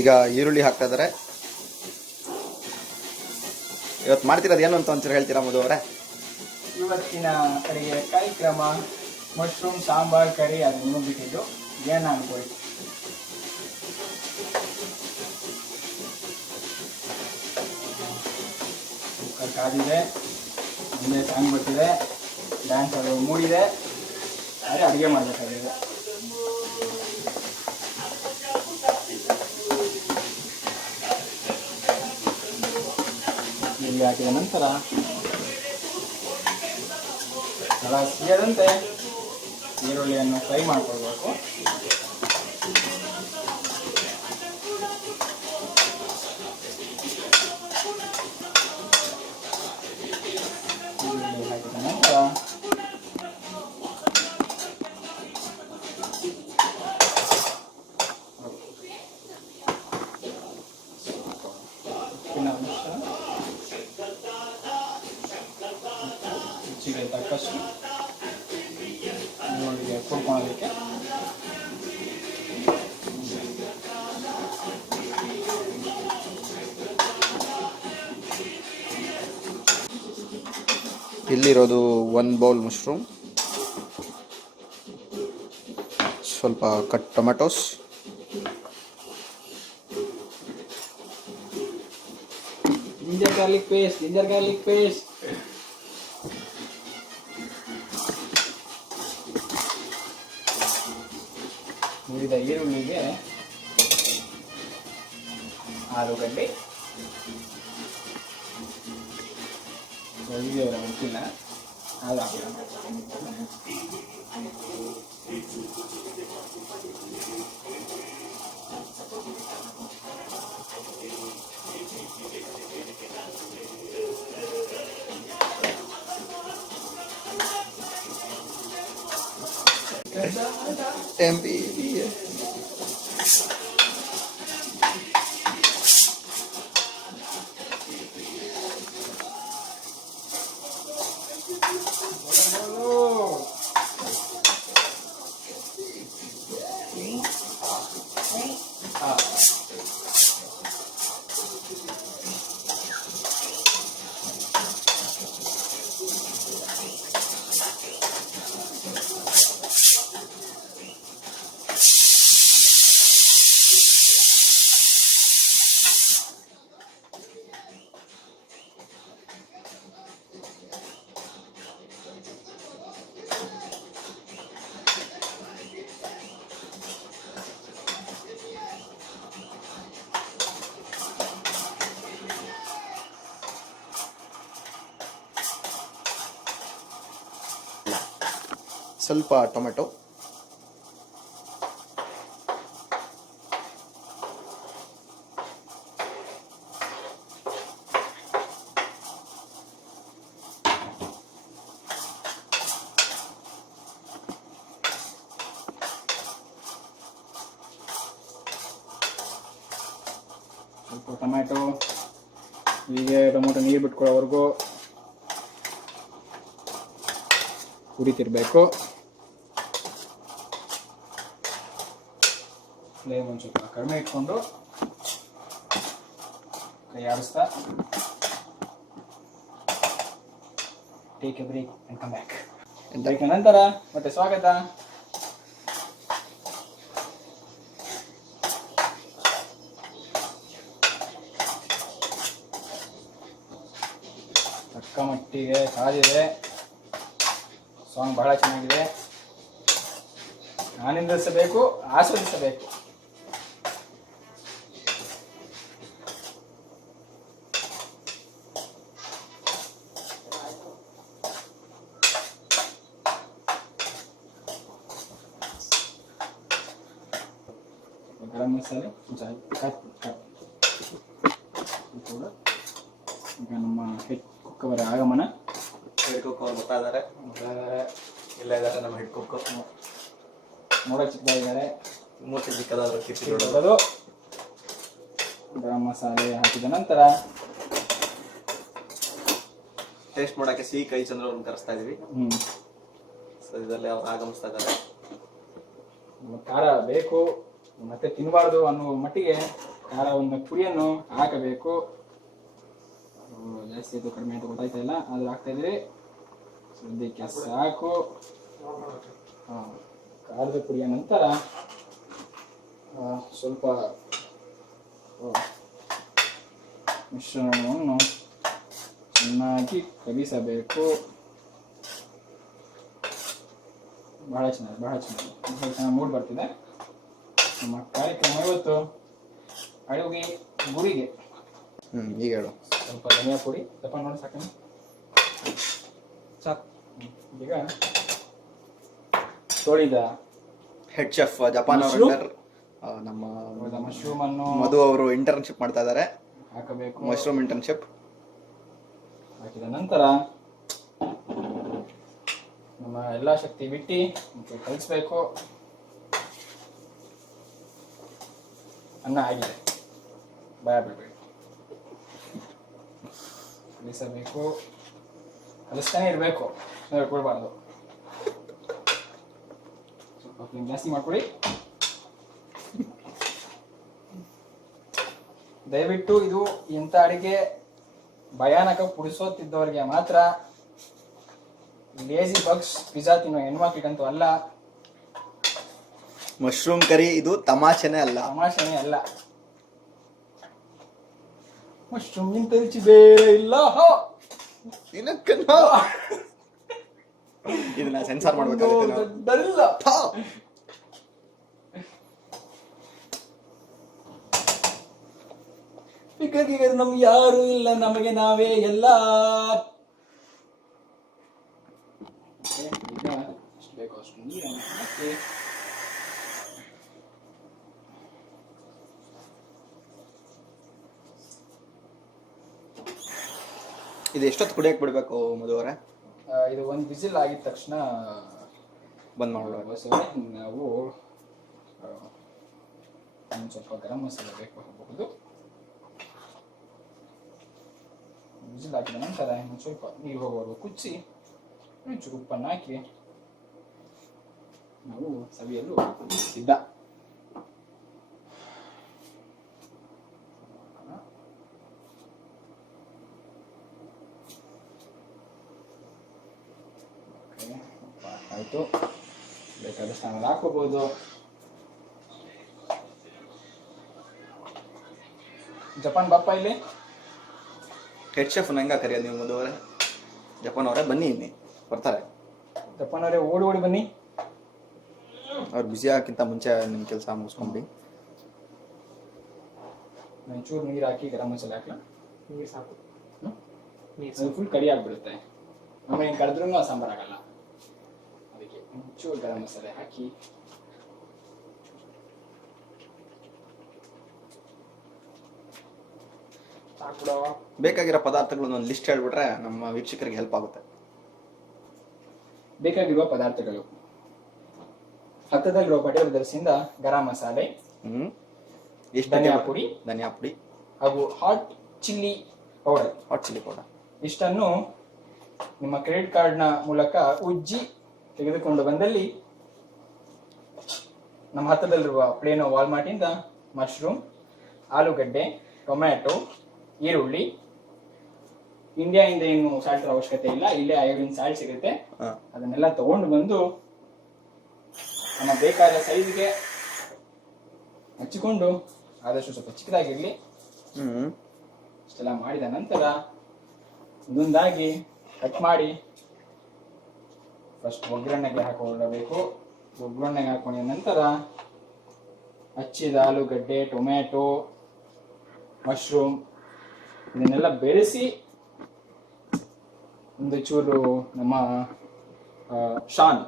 ಈಗ ಈರುಳ್ಳಿ ಹಾಕ್ತಾ ಇದ್ದಾರೆ. ಇವತ್ತು ಮಾಡ್ತಿರೋದು ಏನು ಅಂತ ಒಂಚೂರು ಹೇಳ್ತೀರಾ ಮಧು ಅವರೇ? ಇವತ್ತಿನ ಅಡುಗೆ ಕಾರ್ಯಕ್ರಮ ಮಶ್ರೂಮ್ ಸಾಂಬಾರ್ ಕರಿ. ಅದು ನಿಮಗೆ ಬಿಟ್ಟಿದ್ದು ಏನು ಅನ್ಕೊಳ್ಳಿ. ಕುಕ್ಕರ್ ಕಾದಿದೆ, ಮುಂದೆ ಸಾಂಗ್ ಬರ್ತಿದೆ, ಡ್ಯಾನ್ಸ್ ಅದು ಮೂಡಿದೆ, ಆದರೆ ಅಡುಗೆ ಮಾಡಬೇಕಾಗಿದೆ. ಇಲ್ಲಿ ಹಾಕಿದ ನಂತರ ತಳ ಸಿಗದಂತೆ ಈರುಳ್ಳಿಯನ್ನು ಫ್ರೈ ಮಾಡ್ಕೊಳ್ಬೇಕು. ಈರುಳ್ಳಿ ಹಾಕಿದ ನಂತರ ರುಚಿಗೆ ತಕ್ಕಷ್ಟು ಈರುಳ್ಳಿಗೆ ಕುಡ್ಕೊಳ್ಳೋದಕ್ಕೆ ಇಲ್ಲಿರೋದು 1 ಬೌಲ್ ಮಶ್ರೂಮ್, ಸ್ವಲ್ಪ cut tomatoes, ginger garlic paste, ಉಳಿದ ಈರುಳ್ಳಿಗೆ ಆಲೂಗಡ್ಡೆ, ಗೊತ್ತಿಲ್ಲ ಅದು ಹಾಕೋಣ. ಸ್ವಲ್ಪ ಟೊಮೆಟೊ, ಸ್ವಲ್ಪ ಟೊಮ್ಯಾಟೊ, ಹೀಗೆ ಟೊಮೊಟೊ ನೀರು ಬಿಟ್ಕೊಳ್ಳೋವರೆಗೂ ಹುರಿತಿರ್ಬೇಕು. ಫ್ಲೇಮ್ ಒಂದು ಸ್ವಲ್ಪ ಕಡಿಮೆ ಇಟ್ಕೊಂಡು ಕೈ ಆಡಿಸ್ತಾ take a break and come back. Break ನಂತರ ಮತ್ತೆ ಸ್ವಾಗತ. ತಕ್ಕ ಮಟ್ಟಿಗೆ ಕಾದಿದೆ. ಸಾಂಗ್ ಬಹಳ ಚೆನ್ನಾಗಿದೆ. ಆನಂದಿಸಬೇಕು, ಆಸ್ವಾದಿಸಬೇಕು. ಗರಂ ಮಸಾಲೆ ಕೂಡ ಈಗ ನಮ್ಮ ಹೆಡ್ ಕುಕ್ ಅವರ ಆಗಮನ. ಹೆಡ್ ಕುಕ್ ಅವರು ಬರ್ತಾ ಇದ್ದಾರೆ. ಇಲ್ಲ ಇದ್ದಾರೆ ನಮ್ಮ ಹೆಡ್ ಕುಕ್. ನೋಡೋ ಚಿಕ್ಕದಾಗಿದ್ದಾರೆ, ಮೂರ್ತಿ ಚಿಕ್ಕದಾದ್ರು ಕಿತ್ತಿ ದೊಡ್ಡದು. ಗರಂ ಮಸಾಲೆ ಹಾಕಿದ ನಂತರ ಟೇಸ್ಟ್ ಮಾಡೋಕ್ಕೆ ಸಿಹಿ ಕೈ ಚಂದ್ರ ಅವ್ರನ್ನ ಕರೆಸ್ತಾ ಇದೀವಿ. ಸೊ ಇದರಲ್ಲಿ ಅವ್ರು ಆಗಮಿಸ್ತಾ ಇದ್ದಾರೆ. ಖಾರ ಬೇಕು ಮತ್ತೆ ತಿನ್ನಬಾರ್ದು ಅನ್ನೋ ಮಟ್ಟಿಗೆ ಖಾರವನ್ನು ಪುಡಿಯನ್ನು ಹಾಕಬೇಕು. ಜಾಸ್ತಿ ಅದು ಕಡಿಮೆ ಅಂತ ಗೊತ್ತಾಯ್ತಾ ಇಲ್ಲ, ಆದ್ರೂ ಹಾಕ್ತಾ ಇದ್ರಿ. ಸದ್ಯಕ್ಕೆ ಸಾಕು. ಖಾರದ ಪುಡಿಯ ನಂತರ ಸ್ವಲ್ಪ ಮಿಶ್ರಣವನ್ನು ಚೆನ್ನಾಗಿ ಕಲಿಸಬೇಕು. ಬಹಳ ಚೆನ್ನಾಗಿ ಮೂಡ್ ಬರ್ತಿದೆ ನಮ್ಮ ಕಾರ್ಯಕ್ರಮ ಇವತ್ತು. ಅಡುಗೆ ಗುರಿಗೆ ಈಗ ಹೇಳು. ಸ್ವಲ್ಪ ಧನಿಯಾ ಪುಡಿ ಸ್ವಲ್ಪ ನೋಡಿ ಸಾಕು. ಈಗ ತೊಳಿದ ಹೆಡ್ ಶೆಫ್ ಜಪಾನ್ ನಮ್ಮ ಮಶ್ರೂಮ್ ಅನ್ನು ಮಧು ಅವರು ಇಂಟರ್ನ್ಶಿಪ್ ಮಾಡ್ತಾ ಇದ್ದಾರೆ. ಹಾಕಬೇಕು. ಮಶ್ರೂಮ್ ಇಂಟರ್ನ್ಶಿಪ್ ಹಾಕಿದ ನಂತರ ನಮ್ಮ ಎಲ್ಲ ಶಕ್ತಿ ಬಿಟ್ಟು ಕಲಿಸ್ಬೇಕು. ಅನ್ನ ಆಗಿದೆ, ಭಯ ಬಿಡಬೇಡಿ, ಕಲಿಸಬೇಕು. ಕಲಿಸ್ತಾನೆ ಇರಬೇಕು, ಕೊಡಬಾರ್ದು. ಸ್ವಲ್ಪ ಫ್ಲೇಮ್ ಜಾಸ್ತಿ ಮಾಡ್ಕೊಳ್ಳಿ. ದಯವಿಟ್ಟು ಇದು ಇಂಥ ಅಡಿಗೆ ಭಯಾನಕ ಪುಡಿಸೋತಿದ್ದವರಿಗೆ ಮಾತ್ರ. ಲೇಜಿ ಬಗ್ಸ್ ಪಿಜ್ಜಾ ತಿನ್ನೋ ಹೆಣ್ಮಕ್ಳಿಗಂತೂ ಅಲ್ಲ. ಮಶ್ರೂಮ್ ಕರಿ ಇದು ತಮಾಷೆನೇ ಅಲ್ಲ. ಮಶ್ರೂಮ್ ಇಂತ ರುಚಿ ಬೇರೆ ಇಲ್ಲ. ಇದನ್ನ ಸೆನ್ಸಾರ್ ಮಾಡ್ಬೇಕಾಗುತ್ತೆ. ನಮ್ಗೆ ಯಾರು ಇಲ್ಲ, ನಮಗೆ ನಾವೇ ಎಲ್ಲ. ಈಗ ಎಷ್ಟು ಬೇಕೋ ಅಷ್ಟು ನೀರನ್ನು ಹಾಕಿ ಇದು ಎಷ್ಟೊತ್ತು ಕುಡಿಯಕ್ಕೆ ಬಿಡಬೇಕು ಮಧು ಅವರೇ? ಇದು ಒಂದು ವಿಸಿಲ್ ಆಗಿದ ತಕ್ಷಣ ಬಂದ್ ಮಾಡೋಣ. ನಾವು ಸ್ವಲ್ಪ ಗರಂ ಮಸಾಲೆ ಬೇಕಾಗಬಹುದು. ವಿಸಿಲ್ ಹಾಕಿದ ನಂತರ ಸ್ವಲ್ಪ ನೀರು ಹೋಗುವವರೆಗೂ ಕುಚ್ಚಿ ಒಂಚೂರು ಉಪ್ಪನ್ನು ಹಾಕಿ ನಾವು ಸವಿಯಲು ಸಿದ್ಧ. ಆಯಿತು, ಬೇಕಾದಷ್ಟು ಆಮೇಲೆ ಹಾಕೋಬಹುದು. ಜಪಾನ್ ಬಾಪ ಇಲ್ಲಿ ಹೆಡ್ ಶೆಫ್ ಹೆಂಗ ಕರೆಯೋದು ನೀವು ಮಧು ಅವರೇ? ಜಪಾನ್ ಅವರೇ ಬನ್ನಿ, ಇಲ್ಲಿ ಬರ್ತಾರೆ. ಜಪಾನ್ ಅವರೇ ಓಡಿ ಬನ್ನಿ. ಅವ್ರು ಬಿಸಿ ಆಗಕ್ಕಿಂತ ಮುಂಚೆ ನಿಮ್ಮ ಕೆಲಸ ಮುಗಿಸ್ಕೊಂಬಿಡಿ. ಒಂಚೂರು ನೀರು ಹಾಕಿ ಗರಂ ಮಸಾಲೆ ಹಾಕ್ಲಾ? ನೀರು ಸಾಕು, ನೀರು ಫುಲ್ ಕಡಿ ಆಗಿಬಿಡುತ್ತೆ. ಆಮೇಲೆ ಹಿಂಗೆ ಕರೆದ್ರೂ ಸಾಂಬಾರು ಆಗಲ್ಲ. ಅದಕ್ಕೆ ಒಂಚೂರು ಗರಂ ಮಸಾಲೆ ಹಾಕಿ ಬೇಕಾಗಿರೋ ಪದಾರ್ಥಗಳು ಒಂದು ಲಿಸ್ಟ್ ಹೇಳ್ಬಿಟ್ರೆ ನಮ್ಮ ವೀಕ್ಷಕರಿಗೆ ಹೆಲ್ಪ್ ಆಗುತ್ತೆ. ಬೇಕಾಗಿರುವ ಪದಾರ್ಥಗಳು: ಹತ್ತದಲ್ಲಿರುವ ಪಠ್ಯದರ್ಶಿಯಿಂದ ಗರಂ ಮಸಾಲೆ, ಧನಿಯಾ ಪುಡಿ ಹಾಗೂ ಹಾಟ್ ಚಿಲ್ಲಿ ಪೌಡರ್. ಇಷ್ಟನ್ನು ನಿಮ್ಮ ಕ್ರೆಡಿಟ್ ಕಾರ್ಡ್ನ ಮೂಲಕ ಉಜ್ಜಿ ತೆಗೆದುಕೊಂಡು ಬಂದಲ್ಲಿ ನಮ್ಮ ಹತ್ತದಲ್ಲಿರುವ ಪ್ಲೇನೋ ವಾಲ್ಮಾರ್ಟಿಂದ ಮಶ್ರೂಮ್, ಆಲೂಗಡ್ಡೆ, ಟೊಮ್ಯಾಟೊ, ಈರುಳ್ಳಿ, ಇಂಡಿಯಾದಿಂದ ಏನು ಸಾಲ್ಟ್ ಅವಶ್ಯಕತೆ ಇಲ್ಲ, ಇಲ್ಲೇ ಅಯೋಡಿನ್ ಸಾಲ್ಟ್ ಸಿಗುತ್ತೆ. ಅದನ್ನೆಲ್ಲ ತಗೊಂಡು ಬಂದು ನಮ್ಮ ಬೇಕಾದ ಸೈಜ್ಗೆ ಹಚ್ಚಿಕೊಂಡು, ಆದಷ್ಟು ಸ್ವಲ್ಪ ಚಿಕ್ಕದಾಗಿರ್ಲಿ. ಇಷ್ಟೆಲ್ಲ ಮಾಡಿದ ನಂತರ ಒಂದೊಂದಾಗಿ ಕಟ್ ಮಾಡಿ ಫಸ್ಟ್ ಒಗ್ಗರಣೆಗೆ ಹಾಕೊಳ್ಳಬೇಕು. ಒಗ್ಗರಣೆಗೆ ಹಾಕೊಂಡ ನಂತರ ಹಚ್ಚಿದ ಆಲೂಗಡ್ಡೆ, ಟೊಮ್ಯಾಟೊ, ಮಶ್ರೂಮ್ ಇದನ್ನೆಲ್ಲ ಬೆರೆಸಿ ಒಂದು ಚೂರು ನಮ್ಮ ಶಾನ್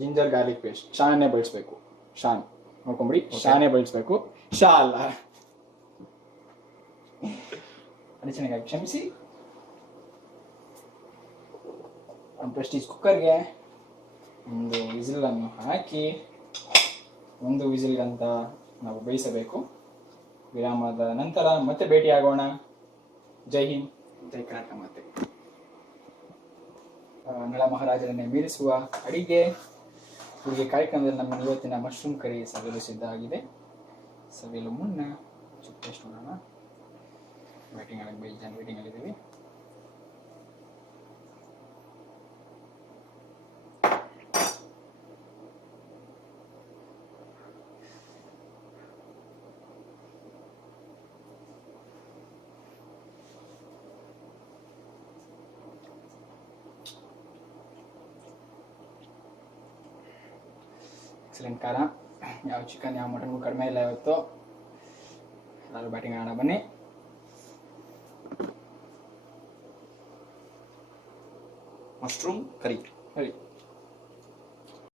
ಜಿಂಜರ್ ಗಾರ್ಲಿಕ್ ಪೇಸ್ಟ್ ಶಾನೇ ಬಳಸಬೇಕು. ಶಾನ್ ನೋಡ್ಕೊಂಬಿಡಿ, ಶಾನೇ ಬಳಸಬೇಕು, ಶಾ ಅಲ್ಲ. ಅಡಚಣೆಗಾಗಿ ಕ್ಷಮಿಸಿ. ಪ್ರೆಸ್ಟೀಜ್ ಕುಕ್ಕರ್ಗೆ ಒಂದು ವಿಸಿಲನ್ನು ಹಾಕಿ 1 ವಿಸಿಲ್ಗಂತ ನಾವು ಬೇಯಿಸಬೇಕು. ವಿರಾಮದ ನಂತರ ಮತ್ತೆ ಭೇಟಿಯಾಗೋಣ. ಜೈ ಹಿಂದ್, ಜೈ ಕರ್ನಾಟಕ ಮಾತೆ. ನಳ ಮಹಾರಾಜರನ್ನೇ ಮೀರಿಸುವ ಅಡಿಗೆ ಕಾರ್ಯಕ್ರಮದಲ್ಲಿ ನಮ್ಮ ಇವತ್ತಿನ ಮಶ್ರೂಮ್ ಕರಿ ಸವಿಯಲು ಸಿದ್ಧ ಆಗಿದೆ. ಸವಿಯಲು ಮುನ್ನ ಟೇಸ್ಟ್ ಮಾಡೋಣ. ವೇಟಿಂಗ್ ಅಲ್ಲಿ 5 ಜನ ವೇಟಿಂಗ್ ಅಲ್ಲಿ ಇದ್ದೀವಿ. ಎಕ್ಸಲೆಂಟ್ ಖಾರ. ಯಾವ ಚಿಕನ್ ಯಾವ ಮಟನ್ಗೂ ಕಡಿಮೆ ಇಲ್ಲ ಇವತ್ತು. ಎಲ್ಲರೂ ಬ್ಯಾಟಿಂಗ್ ಆಡೋಣ ಬನ್ನಿ. ಮಶ್ರೂಮ್ ಕರಿ ಹೇಳಿ.